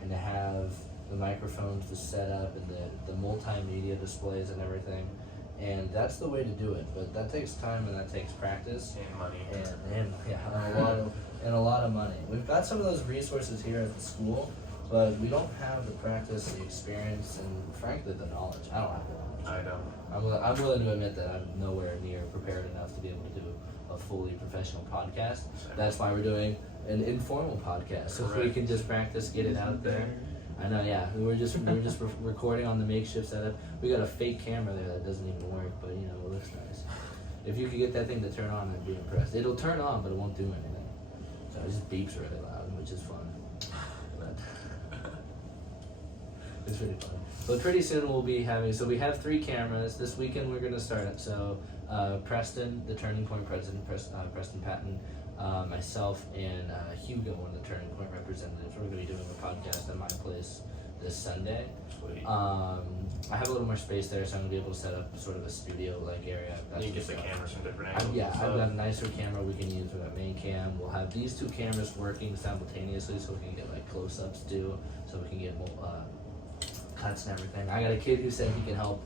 and to have the microphones to set up and the multimedia displays and everything. And that's the way to do it, but that takes time and that takes practice. And money. And a lot of money. We've got some of those resources here at the school, but we don't have the practice, the experience, and frankly the knowledge. I don't have the knowledge. I don't. I'm willing to admit that I'm nowhere near prepared enough to be able to do a fully professional podcast. That's why we're doing an informal podcast. So if we can just practice, get it out there. I know, yeah. We're just recording on the makeshift setup. We got a fake camera there that doesn't even work, but you know, it looks nice. If you could get that thing to turn on, I'd be impressed. It'll turn on, but it won't do anything. So it just beeps really loud, which is fun. But it's really fun. But pretty soon we'll be having, so we have 3 cameras. This weekend we're going to start it. So Preston, the Turning Point president, Preston Patton, myself, and Hugo, one of the Turning Point representatives. We're going to be doing a podcast at my place this Sunday. Sweet. I have a little more space there, so I'm going to be able to set up sort of a studio-like area. You can get the cameras from different angles. I've got a nicer camera we can use with our main cam. We'll have these 2 cameras working simultaneously, so we can get like close-ups too, so we can get cuts and everything. I got a kid who said he can help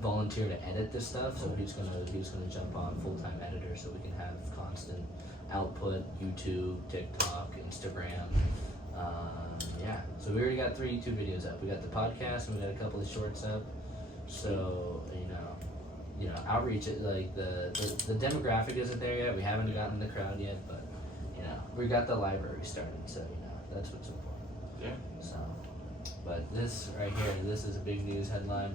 volunteer to edit this stuff, so he's gonna jump on full-time editor, so we can have constant output, YouTube, TikTok, Instagram. Yeah, so we already got 3 YouTube videos up. We got the podcast and we got a couple of shorts up. So you know, outreach, like the demographic isn't there yet. We haven't gotten the crowd yet, but you know, we got the library started, so you know, that's what's important. Yeah. So, but this right here, this is a big news headline.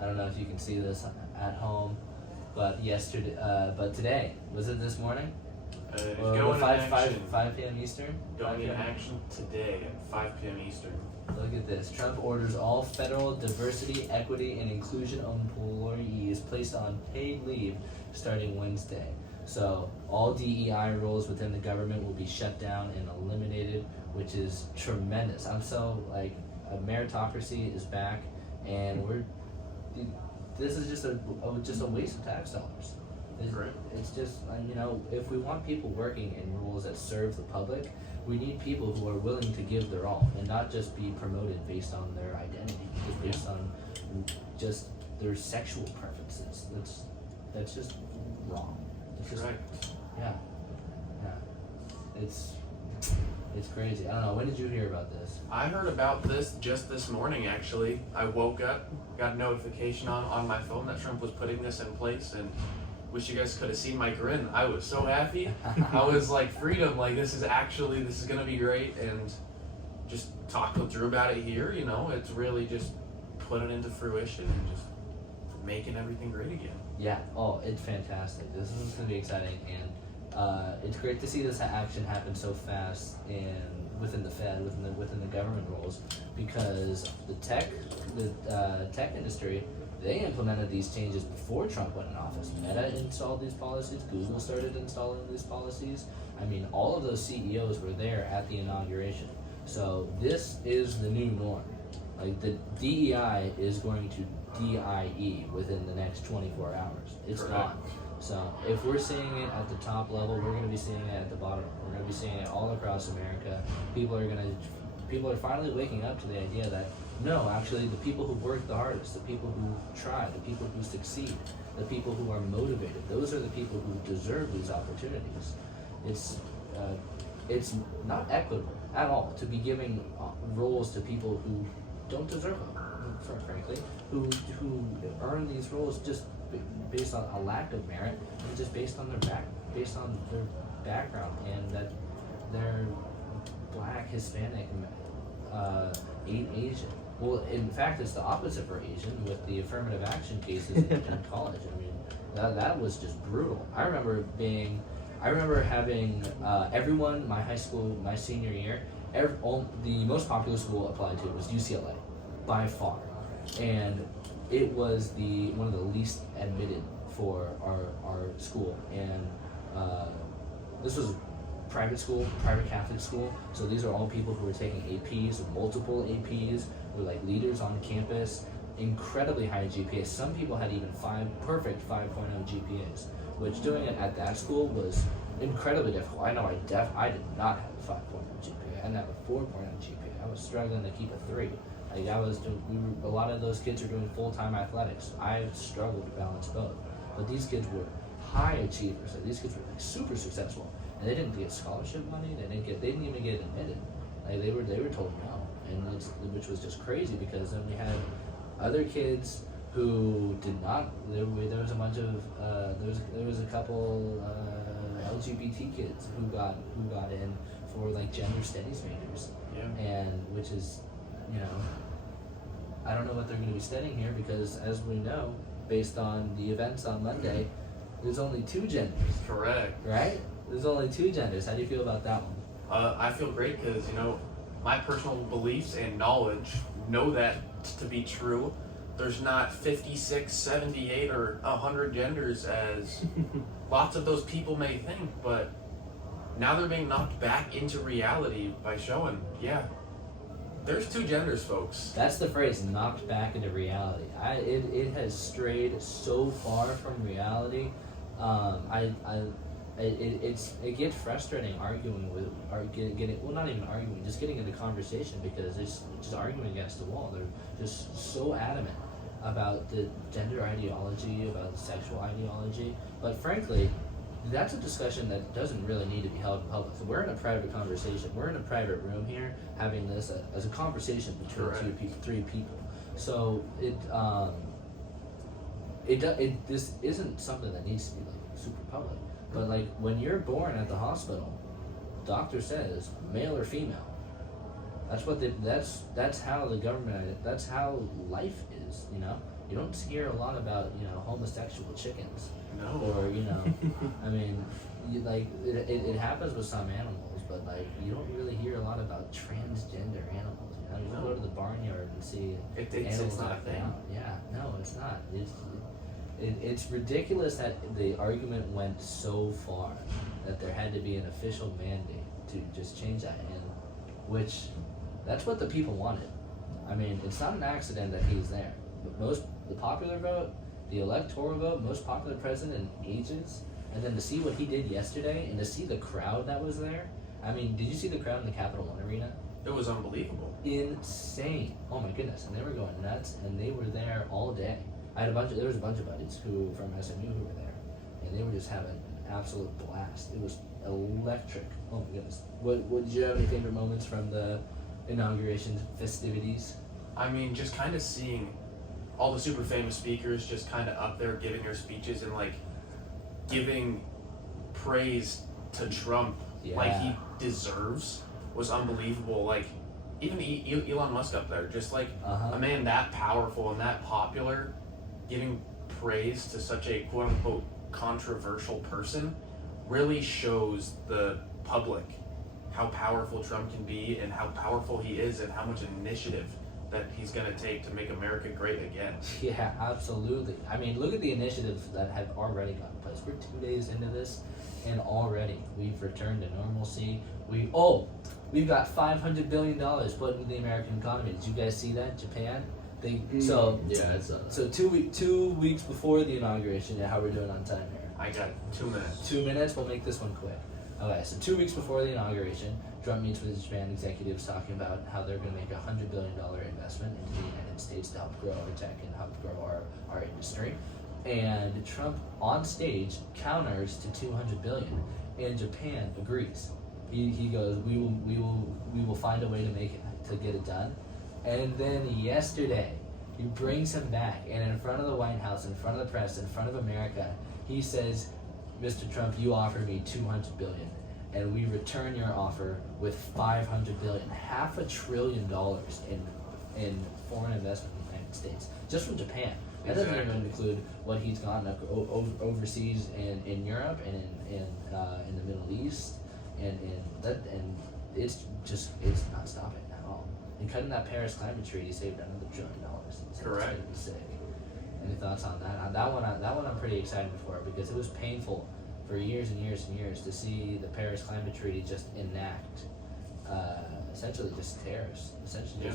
I don't know if you can see this at home, but today, was it this morning? Going 5 p.m. Eastern? Going into action today at 5 p.m. Eastern. Look at this. Trump orders all federal diversity, equity, and inclusion employees placed on paid leave starting Wednesday. So all DEI roles within the government will be shut down and eliminated, which is tremendous. I'm so, like, a meritocracy is back, and this is just a waste of tax dollars. It's just, you know, if we want people working in roles that serve the public, we need people who are willing to give their all and not just be promoted based on their identity, just based on just their sexual preferences. That's just wrong. It's just, right. Yeah. It's crazy. I don't know. When did you hear about this? I heard about this just this morning, actually. I woke up, got a notification on my phone that Trump was putting this in place, and wish you guys could have seen my grin. I was so happy. I was like, freedom, like this is gonna be great, and just talking through about it here, you know, it's really just putting it into fruition and just making everything great again. Yeah, it's fantastic. This is gonna be exciting, and it's great to see this action happen so fast and within the Fed, within the government roles, because the tech industry, they implemented these changes before Trump went in office. Meta installed these policies. Google started installing these policies. I mean, all of those CEOs were there at the inauguration. So this is the new norm. Like, the DEI is going to DIE within the next 24 hours. It's gone. So if we're seeing it at the top level, we're going to be seeing it at the bottom. We're going to be seeing it all across America. People are finally waking up to the idea that no, actually, the people who work the hardest, the people who try, the people who succeed, the people who are motivated, those are the people who deserve these opportunities. It's not equitable at all to be giving roles to people who don't deserve them, frankly, who earn these roles just based on a lack of merit and just based on their background, and that they're Black, Hispanic, Asian. Well, in fact, it's the opposite for Asian with the affirmative action cases in college. I mean, that was just brutal. I remember having everyone, my high school, my senior year, the most popular school applied to was UCLA, by far, and it was one of the least admitted for our school, and this was private Catholic school, so these are all people who were taking APs, multiple APs, were like leaders on campus, incredibly high GPAs. Some people had even perfect 5.0 GPAs, which doing it at that school was incredibly difficult. I know I did not have a 5.0 GPA. I didn't have a 4.0 GPA. I was struggling to keep a 3. Like a lot of those kids are doing full-time athletics. I struggled to balance both. But these kids were high achievers. Like, these kids were like super successful, and they didn't get scholarship money. They didn't even get admitted. Like they were told no, and which was just crazy, because then we had other kids who did not. There was a bunch of there was a couple LGBT kids who got in for like gender studies majors. Yeah. And which is, you know, I don't know what they're going to be studying here, because as we know, based on the events on Monday, there's only 2 genders. Correct. Right? There's only 2 genders. How do you feel about that one? I feel great because, you know, my personal beliefs and knowledge know that to be true. There's not 56, 78, or 100 genders as lots of those people may think, but now they're being knocked back into reality by showing, yeah, there's 2 genders, folks. That's the phrase, knocked back into reality. It has strayed so far from reality. It gets frustrating arguing not even arguing, just getting into conversation, because it's just arguing against the wall. They're just so adamant about the gender ideology, about the sexual ideology. But frankly, that's a discussion that doesn't really need to be held in public. So we're in a private conversation. We're in a private room here, having this as a conversation between Correct. 2 people, 3 people. So this isn't something that needs to be like super public. But like when you're born at the hospital, doctor says male or female. That's how the government. That's how life is. You know, you don't hear a lot about, you know, homosexual chickens. No. Or, you know, I mean, it happens with some animals, but like you don't really hear a lot about transgender animals. You know, you don't go to the barnyard and see animals it's not a like thing. that. Yeah, no, it's not. It's ridiculous that the argument went so far that there had to be an official mandate to just change that, and which that's what the people wanted. I mean, it's not an accident that he's there. But the popular vote, the electoral vote, most popular president in ages, and then to see what he did yesterday, and to see the crowd that was there. I mean, did you see the crowd in the Capital One Arena? It was unbelievable. Insane. Oh my goodness, and they were going nuts, and they were there all day. There was a bunch of buddies from SMU who were there, and they were just having an absolute blast. It was electric. Oh my goodness. What did you have any favorite moments from the inauguration festivities? I mean, just kind of seeing all the super famous speakers just kind of up there giving their speeches and like giving praise to Trump like he deserves was unbelievable. Like even Elon Musk up there, just like a man that powerful and that popular, giving praise to such a quote unquote controversial person really shows the public how powerful Trump can be and how powerful he is and how much initiative that he's going to take to make America great again. Yeah, absolutely. I mean, look at the initiatives that have already gotten place. We're 2 days into this, and already we've returned to normalcy. We've got $500 billion put into the American economy. Did you guys see that? Japan? So 2 weeks before the inauguration. Yeah, how we're doing on time here? I got 2 minutes. 2 minutes. We'll make this one quick. Okay, so 2 weeks before the inauguration, Trump meets with Japan executives talking about how they're going to make a $100 billion investment into the United States to help grow our tech and help grow our industry. And Trump on stage counters to $200 billion, and Japan agrees. He goes, we will find a way to get it done. And then yesterday, he brings him back, and in front of the White House, in front of the press, in front of America, he says, Mr. Trump, you offered me $200 billion, and we return your offer with $500 billion, $500 billion in foreign investment in the United States, just from Japan. That doesn't even include what he's gotten overseas in Europe and in the Middle East, and it's not stopping at all. And cutting that Paris climate treaty saved another $1 trillion. So correct. It's sick. Any thoughts on that? That one I'm pretty excited for, because it was painful for years and years and years to see the Paris climate treaty just enact essentially just tariffs, essentially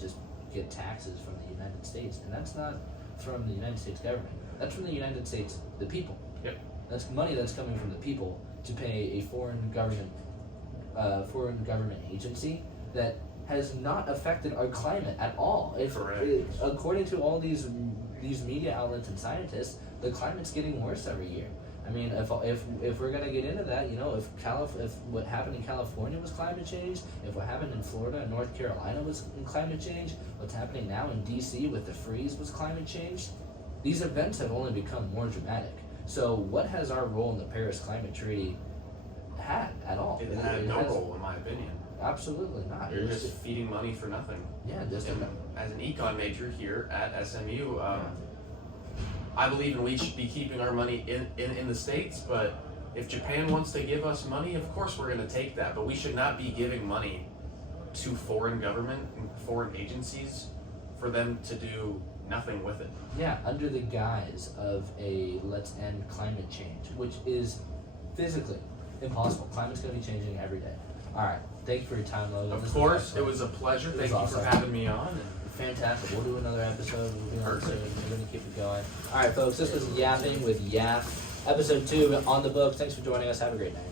just get taxes from the United States, and that's not from the United States government. That's from the United States, the people. Yep. That's money that's coming from the people to pay a foreign government agency that has not affected our climate at all. According to all these media outlets and scientists, the climate's getting worse every year. I mean, if we're gonna get into that, you know, if what happened in California was climate change, if what happened in Florida and North Carolina was climate change, what's happening now in D.C. with the freeze was climate change, these events have only become more dramatic. So, what has our role in the Paris Climate Treaty had at all? It had no role, in my opinion. Absolutely not. You're just feeding money for nothing. Yeah, As an econ major here at SMU, I believe we should be keeping our money in the States, but if Japan wants to give us money, of course we're going to take that, but we should not be giving money to foreign government and foreign agencies for them to do nothing with it. Yeah, under the guise of a let's end climate change, which is physically impossible. Climate's going to be changing every day. All right, thank you for your time, Logan. Of course, it was a pleasure. Thank you for having me on. Fantastic. We'll do another episode. We're going to keep it going. All right, folks, this was Yapping with YAF, episode 2 on the books. Thanks for joining us. Have a great night.